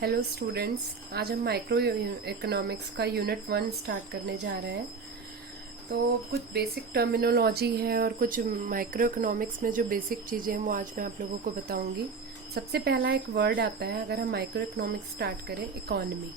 Hello students, आज हम micro economics का यूनिट 1 स्टार्ट करने जा रहे हैं। तो कुछ बेसिक टर्मिनोलॉजी है और कुछ माइक्रो इकोनॉमिक्स में जो बेसिक चीज़ें हैं वो आज मैं आप लोगों को बताऊंगी। सबसे पहला एक वर्ड आता है, अगर हम माइक्रो इकोनॉमिक्स स्टार्ट करें, economy.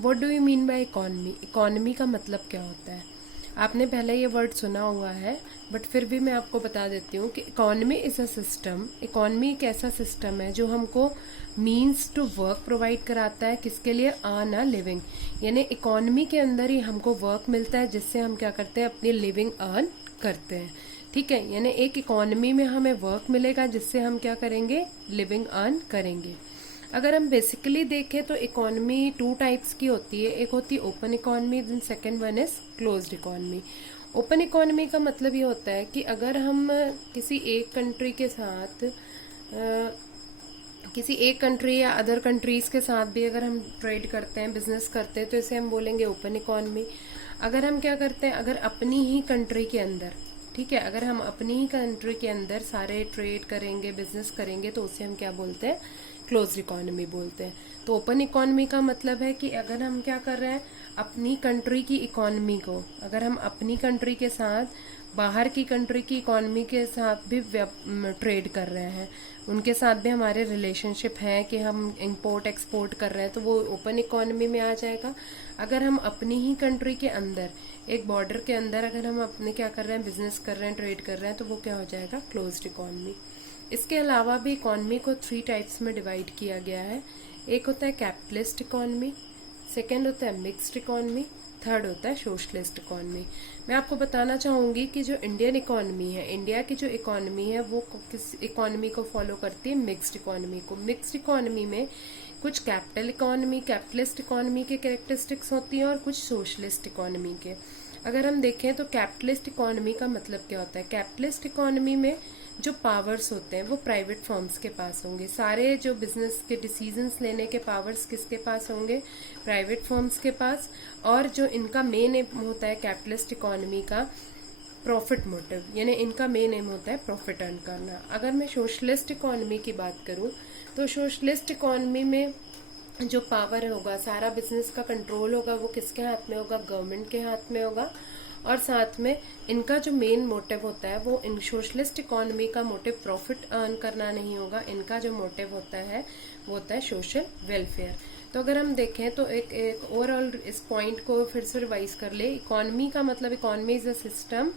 What do you mean by economy? Economy का मतलब क्या होता है? आपने पहले ये वर्ड सुना हुआ है, बट फिर भी मैं आपको बता देती हूँ कि economy is a system. Economy एक ऐसा सिस्टम है जो हमको मीन्स टू वर्क प्रोवाइड कराता है। किसके लिए? Earn a living. यानी इकोनॉमी के अंदर ही हमको वर्क मिलता है जिससे हम क्या करते हैं, अपनी लिविंग अर्न करते हैं। ठीक है, यानी एक इकोनॉमी में हमें वर्क मिलेगा जिससे हम क्या करेंगे, लिविंग अर्न करेंगे। अगर हम बेसिकली देखें तो इकोनॉमी टू टाइप्स की होती है। एक होती है open economy, then second one is closed economy. Open economy का मतलब ये होता है कि अगर हम किसी एक कंट्री के साथ किसी एक कंट्री या अदर कंट्रीज के साथ भी अगर हम ट्रेड करते हैं, बिजनेस करते हैं, तो इसे हम बोलेंगे ओपन इकोनॉमी। अगर हम क्या करते हैं, अगर अपनी ही कंट्री के अंदर, ठीक है, अगर हम अपनी ही कंट्री के अंदर सारे ट्रेड करेंगे, बिजनेस करेंगे, तो उसे हम क्या बोलते हैं, क्लोज्ड इकोनॉमी बोलते हैं। तो ओपन इकोनॉमी का मतलब है कि अगर हम क्या कर रहे हैं, अपनी कंट्री की इकोनॉमी को, अगर हम अपनी कंट्री के साथ बाहर की कंट्री की इकोनॉमी के साथ भी ट्रेड कर रहे हैं, उनके साथ भी हमारे रिलेशनशिप है कि हम इंपोर्ट एक्सपोर्ट कर रहे हैं, तो वो ओपन इकोनॉमी में आ जाएगा। अगर हम अपनी ही कंट्री के अंदर, एक बॉर्डर के अंदर, अगर हम अपने क्या कर रहे हैं, बिजनेस कर रहे हैं, ट्रेड कर रहे हैं, तो वो क्या हो जाएगा, क्लोज्ड इकोनॉमी। इसके अलावा भी इकोनॉमी को 3 टाइप्स में डिवाइड किया गया है। एक होता है कैपिटलिस्ट इकोनॉमी, सेकेंड होता है मिक्स्ड इकोनॉमी, थर्ड होता है सोशलिस्ट इकोनॉमी। मैं आपको बताना चाहूंगी कि जो इंडियन इकोनॉमी है, इंडिया की जो इकोनॉमी है, वो किस इकोनॉमी को फॉलो करती है, मिक्स्ड इकोनॉमी को। मिक्स्ड इकोनॉमी में कुछ कैपिटलिस्ट इकोनॉमी के कैरेक्टरिस्टिक्स होती हैं और कुछ सोशलिस्ट इकोनॉमी के। अगर हम देखें तो कैपिटलिस्ट इकोनॉमी का मतलब क्या होता है, कैपिटलिस्ट इकोनॉमी में जो पावर्स होते हैं वो प्राइवेट फर्म्स के पास होंगे। सारे जो बिजनेस के डिसीजंस लेने के पावर्स किसके पास होंगे, प्राइवेट फर्म्स के पास। और जो इनका मेन एम होता है कैपिटलिस्ट इकोनॉमी का, प्रॉफिट मोटिव, यानी इनका मेन एम होता है प्रॉफिट अर्न करना। अगर मैं सोशलिस्ट इकोनॉमी की बात करूं तो सोशलिस्ट इकोनॉमी में जो पावर होगा, सारा बिजनेस का कंट्रोल होगा, वो किसके हाथ में होगा, गवर्नमेंट के हाथ में होगा। और साथ में इनका जो मेन मोटिव होता है, वो इन सोशलिस्ट इकोनॉमी का मोटिव प्रॉफिट अर्न करना नहीं होगा। इनका जो मोटिव होता है वो होता है सोशल वेलफेयर। तो अगर हम देखें तो एक ओवरऑल इस पॉइंट को फिर से रिवाइज कर ले। इकोनॉमी का मतलब, इकोनॉमी इज अ सिस्टम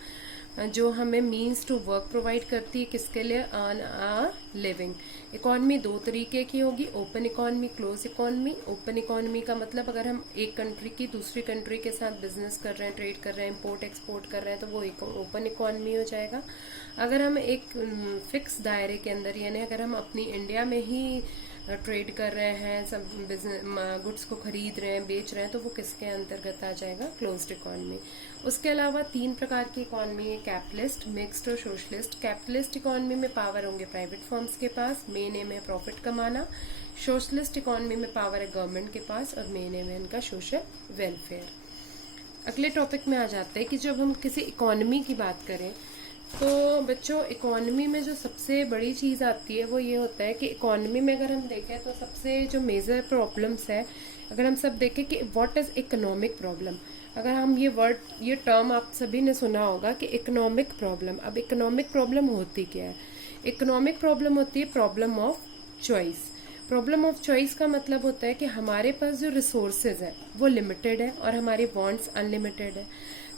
जो हमें मीन्स टू वर्क प्रोवाइड करती है, किसके लिए, अर्न अ लिविंग। इकोनॉमी 2 तरीके की होगी, open economy, close economy. Open economy का मतलब अगर हम एक कंट्री की दूसरी कंट्री के साथ बिजनेस कर रहे हैं, ट्रेड कर रहे हैं, इंपोर्ट एक्सपोर्ट कर रहे हैं, तो वो एक ओपन इकोनॉमी हो जाएगा। अगर हम एक फिक्स दायरे के अंदर, यानी अगर हम अपनी इंडिया में ही ट्रेड कर रहे हैं, सब बिजनेस गुड्स को खरीद रहे हैं, बेच रहे हैं, तो वो किसके अंतर्गत आ जाएगा, क्लोज्ड इकोनॉमी। उसके अलावा 3 प्रकार की इकोनॉमी है, कैपिटलिस्ट, मिक्स्ड और सोशलिस्ट। कैपिटलिस्ट इकोनॉमी में पावर होंगे प्राइवेट फर्म्स के पास, मेन एम है प्रॉफिट कमाना। सोशलिस्ट इकोनॉमी में पावर है गवर्नमेंट के पास और मेन एम है इनका सोशल वेलफेयर। अगले टॉपिक में आ जाते हैं कि जब हम किसी इकोनॉमी की बात करें तो बच्चों, इकोनॉमी में जो सबसे बड़ी चीज आती है वो ये होता है कि इकोनॉमी में अगर हम देखें तो सबसे जो मेजर प्रॉब्लम्स है, अगर हम सब देखें कि व्हाट इज इकोनॉमिक प्रॉब्लम। अगर हम ये टर्म आप सभी ने सुना होगा कि इकोनॉमिक प्रॉब्लम। अब इकोनॉमिक प्रॉब्लम होती क्या है? इकोनॉमिक प्रॉब्लम होती है problem of choice. Problem of choice का मतलब होता है कि हमारे पास जो रिसोर्सेज है वो लिमिटेड है और हमारी वांट्स अनलिमिटेड है।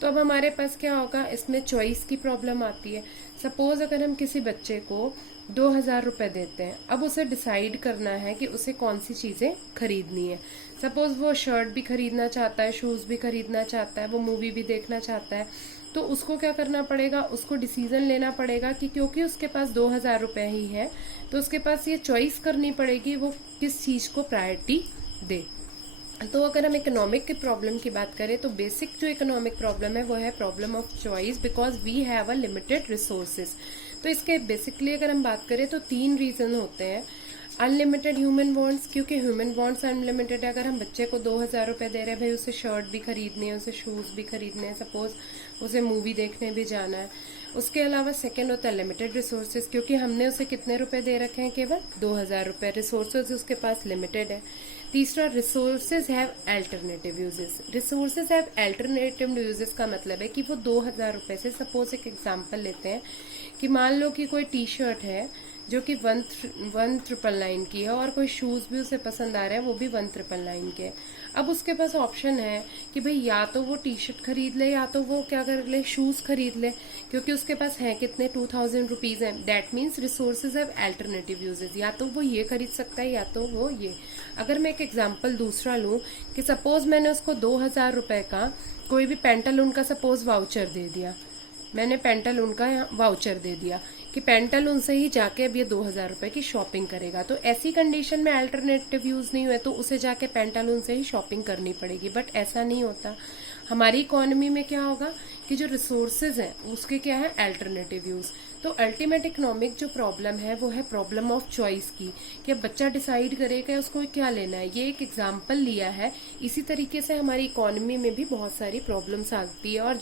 तो अब हमारे पास क्या होगा, इसमें चॉइस की प्रॉब्लम आती है। सपोज अगर हम किसी बच्चे को 2000 रुपए देते हैं, अब उसे डिसाइड करना है कि उसे कौन सी चीजें खरीदनी है। सपोज वो शर्ट भी खरीदना चाहता है, शूज भी खरीदना चाहता है, वो मूवी भी देखना चाहता है, तो उसको क्या करना पड़ेगा, उसको डिसीजन लेना पड़ेगा कि क्योंकि उसके पास 2000 रुपए ही है, तो उसके पास ये चॉइस करनी पड़ेगी वो किस चीज को प्रायोरिटी दे। तो अगर हम इकोनॉमिक की प्रॉब्लम की बात करें तो बेसिक जो इकोनॉमिक प्रॉब्लम है वो है problem of choice, because we have a limited resources. तो इसके बेसिकली अगर हम बात करें तो 3 रीजन होते हैं। अनलिमिटेड ह्यूमन वांट्स, क्योंकि ह्यूमन वांट्स अनलिमिटेड है। अगर हम बच्चे को 2000 रुपए दे रहे हैं, भाई उसे शर्ट भी खरीदनी है, उसे शूज भी खरीदने हैं, सपोज उसे मूवी देखने भी जाना है। उसके अलावा सेकंड होता है लिमिटेड रिसोर्सेज, क्योंकि हमने उसे कितने रुपए दे रखे हैं, केवल 2000 रुपए। रिसोर्सेज उसके पास लिमिटेड है। तीसरा, resources have alternative uses. Resources have alternative uses का मतलब है कि वो 2,000 रुपए से, सपोज एक एग्जांपल लेते हैं कि मान लो कि कोई टी शर्ट है जो कि 1,999 की है और कोई शूज भी उसे पसंद आ रहा है, वो भी 1,999 के है। अब उसके पास ऑप्शन है कि भाई या तो वो टी शर्ट खरीद ले या तो वो क्या कर ले, शूज खरीद ले, क्योंकि उसके पास है कितने, 2,000 रुपीज है। That means resources have alternative uses, या तो वो ये खरीद सकता है या तो वो ये। अगर मैं एक एग्जाम्पल दूसरा लूं कि सपोज मैंने उसको 2,000 रुपए का कोई भी पेंटालून का सपोज वाउचर दे दिया, मैंने पेंटालून का वाउचर दे दिया कि पेंटालून से ही जाके अब ये 2,000 रुपए की शॉपिंग करेगा, तो ऐसी कंडीशन में अल्टरनेटिव यूज नहीं हुए तो उसे जाके पेंटालून से ही शॉपिंग करनी पड़ेगी। बट ऐसा नहीं होता। हमारी इकोनॉमी में क्या होगा कि जो रिसोर्सेज हैं उसके क्या है, अल्टरनेटिव यूज। तो अल्टीमेट इकोनॉमिक जो प्रॉब्लम है वो है प्रॉब्लम ऑफ चॉइस की, कि अब बच्चा डिसाइड करेगा उसको क्या लेना है। ये एक एग्जाम्पल लिया है। इसी तरीके से हमारी इकोनॉमी में भी बहुत सारी प्रॉब्लम्स आती है और